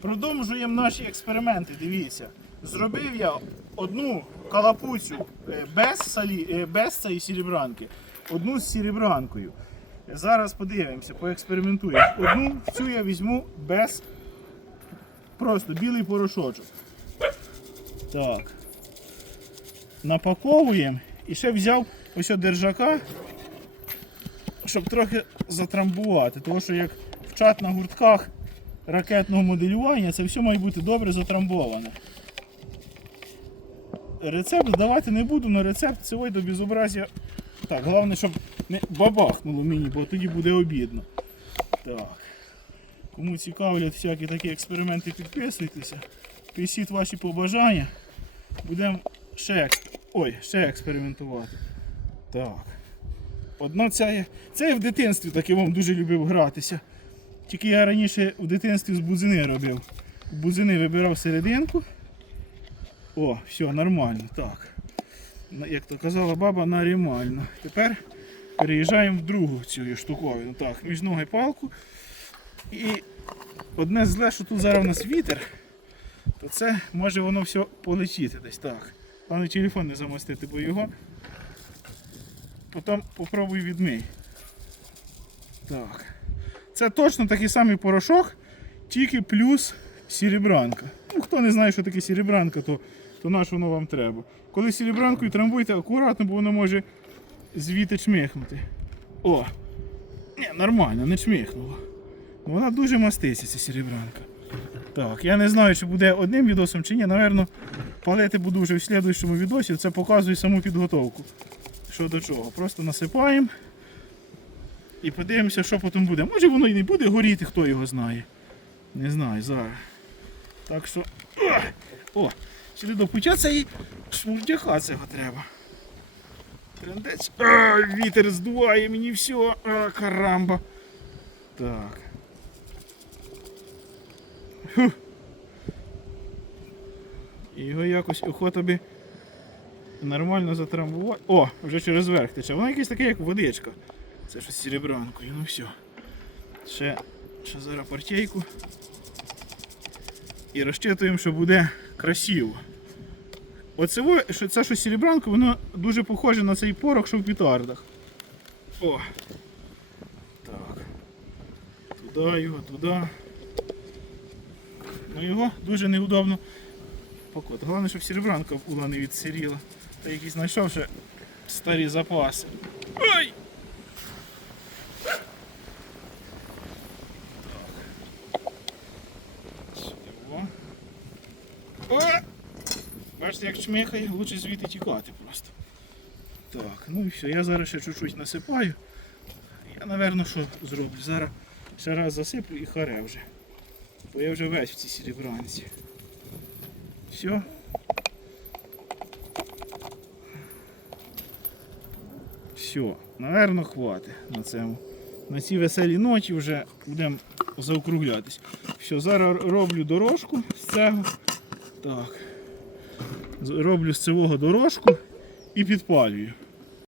Продовжуємо наші експерименти. Дивіться. Зробив я одну калапуцю е, без, салі, е, без цієї серебранки, одну з серебранкою. Зараз подивимося, поекспериментуємо. Одну цю я візьму без просто білий порошочок. Так. Напаковуємо. І ще взяв ось держака, щоб трохи затрамбувати. Тому що як вчать на гуртках ракетного моделювання, це все має бути добре затрамбоване. Рецепт давати не буду, але рецепт цього до безобразія. Так, головне, щоб не бабахнуло мені, бо тоді буде обідно. Так. Кому цікавлять всякі такі експерименти, підписуйтеся. Пишіть ваші побажання. Будемо ще, Ой, ще експериментувати. Так. Одна ця. Це я в дитинстві таки вам дуже любив гратися. Тільки я раніше в дитинстві з бузини робив. Бузини вибирав серединку. О, все, нормально. Так. Як то казала баба, нормально. Тепер переїжджаємо в другу цю штуковину. Так, між ноги палку. І одне зле, що тут зараз у нас вітер, то це може воно все полетіти десь так. Головне телефон не замостити, бо його потім попробуй відмий. Так. Це точно такий самий порошок, тільки плюс серебранка. Ну, хто не знає, що таке серебранка, то, то на що воно вам треба. Коли серебранкою трамбуйте акуратно, бо воно може звідти чмихнути. О! Ні, нормально, не чмихнуло. Вона дуже маститься, ця серебранка. Так, я не знаю, чи буде одним відосом чи ні. Навірно, палити буду вже в слідуючому відосі. Це показує саму підготовку. Що до чого. Просто насипаємо і подивимося, що потім буде. Може воно і не буде горіти, хто його знає. Не знаю зараз. Так що. О! Сюди до пуття цей шмурдяка цього треба. Трендець. А, вітер здуває мені все. А, карамба. Так. Фух. Його якось охота би нормально затрамбувати. О, вже через верх тече. Воно якесь таке, як водичка. Це щось серебранкою, ну все. Ще, ще зараз партійку. І розчитуємо, що буде красиво. Оце, що це що серебранка, воно дуже похоже на цей порох, що в петардах. О! Так. Туди його, туди. Ну його дуже неудобно покот. Головне, щоб серебранка була не відсиріла. Та якийсь знайшов ще старі запаси. Ой! Сюди, о. О! Бачите, як чмихає, лучше звідти тікати просто. Так, ну і все, я зараз ще чуть-чуть насипаю. Я, напевно, що зроблю? Зараз ще раз засиплю і харе вже. Бо я вже весь в цій серебранці. Все. Все, напевно, хватить на цьому. На цій веселій ноті вже будемо заокруглятись. Все, зараз роблю дорожку з цього. Так. Роблю з цього дорожку і підпалюю.